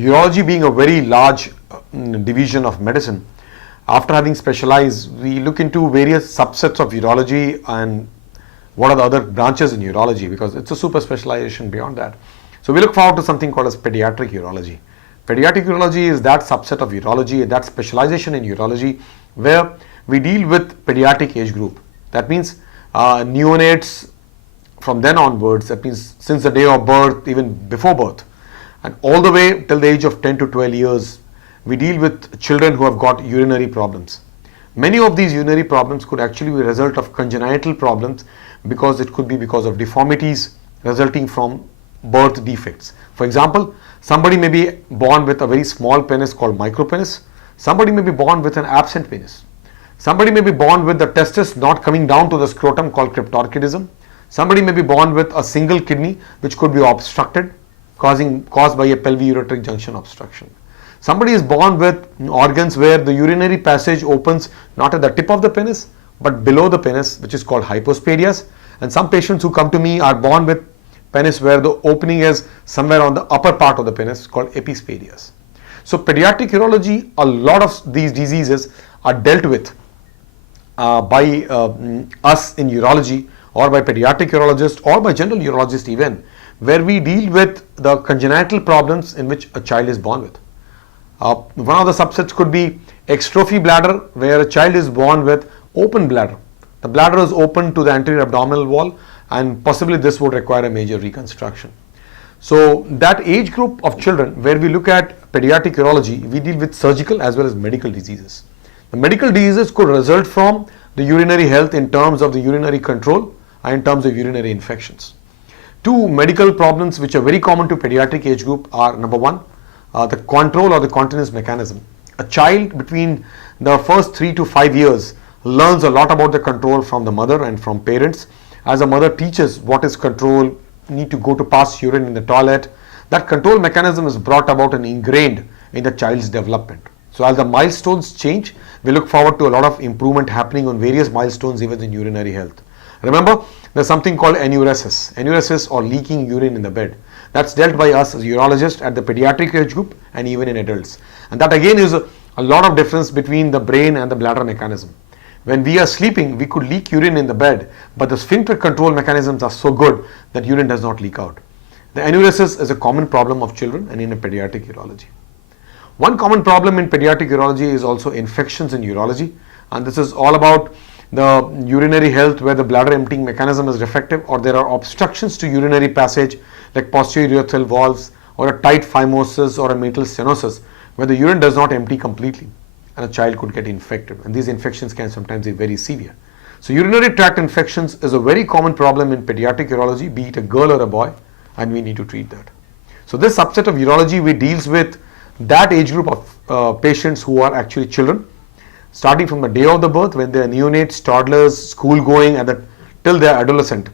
Urology being a very large division of medicine, after having specialized, we look into various subsets of urology and what are the other branches in urology, because it's a super specialization beyond that. So we look forward to something called as pediatric urology. Pediatric urology is that subset of urology, that specialization in urology where we deal with pediatric age group. That means neonates from then onwards, that means since the day of birth, even before birth, and all the way till the age of 10 to 12 years, we deal with children who have got urinary problems. Many of these urinary problems could actually be a result of congenital problems, because it could be because of deformities resulting from birth defects. For example, somebody may be born with a very small penis called micropenis. Somebody may be born with an absent penis. Somebody may be born with the testis not coming down to the scrotum called cryptorchidism. Somebody may be born with a single kidney which could be obstructed, caused by a pelvic-ureteric junction obstruction. Somebody is born with organs where the urinary passage opens not at the tip of the penis but below the penis, which is called hypospadias. And some patients who come to me are born with penis where the opening is somewhere on the upper part of the penis, called epispadias. So pediatric urology, a lot of these diseases are dealt with by us in urology, or by pediatric urologist, or by general urologist even, where we deal with the congenital problems in which a child is born with. One of the subsets could be extrophy bladder, where a child is born with open bladder. The bladder is open to the anterior abdominal wall, and possibly this would require a major reconstruction. So that age group of children where we look at pediatric urology, we deal with surgical as well as medical diseases. The medical diseases could result from the urinary health in terms of the urinary control and in terms of urinary infections. Two medical problems which are very common to pediatric age group are, number one, the control or the continence mechanism. A child between the first 3 to 5 years learns a lot about the control from the mother and from parents. As a mother teaches what is control, need to go to pass urine in the toilet, that control mechanism is brought about and ingrained in the child's development. So as the milestones change, we look forward to a lot of improvement happening on various milestones even in urinary health. Remember, there's something called enuresis or leaking urine in the bed. That's dealt by us as urologists at the pediatric age group and even in adults. And that again is a lot of difference between the brain and the bladder mechanism. When we are sleeping, we could leak urine in the bed, but the sphincter control mechanisms are so good that urine does not leak out. The enuresis is a common problem of children and in a pediatric urology. One common problem in pediatric urology is also infections in urology, and this is all about the urinary health where the bladder emptying mechanism is defective, or there are obstructions to urinary passage like posterior urethral valves, or a tight phimosis or a meatal stenosis where the urine does not empty completely and a child could get infected, and these infections can sometimes be very severe. So urinary tract infections is a very common problem in pediatric urology, be it a girl or a boy, and we need to treat that. So this subset of urology we deals with that age group of patients who are actually children, starting from the day of the birth when they are neonates, toddlers, school going, and till they are adolescent.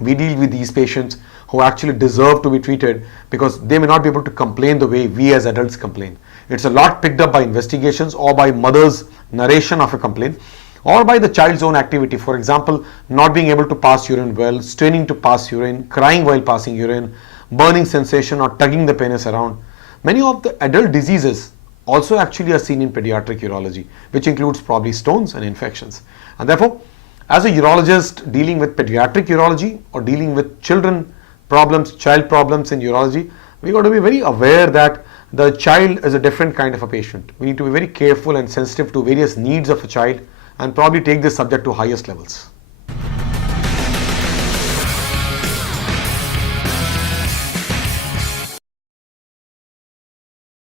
We deal with these patients who actually deserve to be treated because they may not be able to complain the way we as adults complain. It's a lot picked up by investigations or by mother's narration of a complaint or by the child's own activity. For example, not being able to pass urine well, straining to pass urine, crying while passing urine, burning sensation or tugging the penis around. Many of the adult diseases also actually are seen in pediatric urology, which includes probably stones and infections. And therefore, as a urologist dealing with pediatric urology or dealing with children problems, child problems in urology, we got to be very aware that the child is a different kind of a patient. We need to be very careful and sensitive to various needs of a child and probably take this subject to highest levels.